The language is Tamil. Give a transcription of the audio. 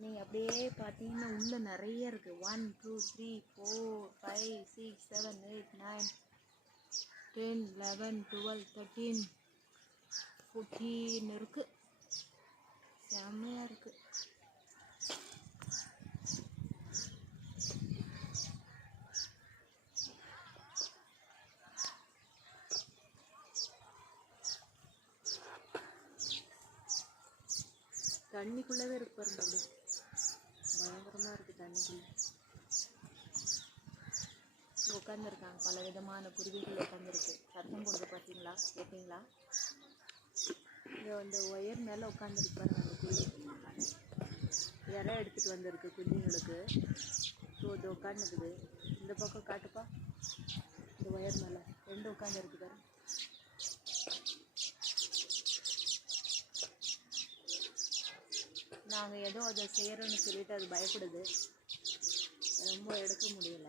நீங்கள் அப்படியே பார்த்தீங்கன்னா உள்ளே நிறைய இருக்குது. 1 2 3 4 5 6 7 8 9 10 11 12 13 14 இருக்குது. செம்மையாக இருக்குது. தண்ணிக்குள்ளவே இருக்கு பாருங்க. அப்படி பயங்கரமாக இருக்குது. தண்ணிக்குள்ளே உட்காந்துருக்காங்க. பல விதமான குருவிகள் உட்காந்துருக்கு. சத்தம் போடுறது பார்த்தீங்களா? கேட்டீங்களா? இங்கே அந்த ஒயர் மேலே உட்காந்துருக்கு பாருங்க. அந்த குருவி இறை எடுத்துகிட்டு வந்திருக்கு குஞ்சுங்களுக்கு. ஸோ இது உட்காந்துருக்குது. இந்த பக்கம் காட்டுப்பா. இந்த ஒயர் மேலே 2 உட்காந்துருக்கு பாரு. நாங்கள் ஏதோ அதை செய்கிறோன்னு சொல்லிட்டு அது பயப்படுது. ரொம்ப எடுக்க முடியல.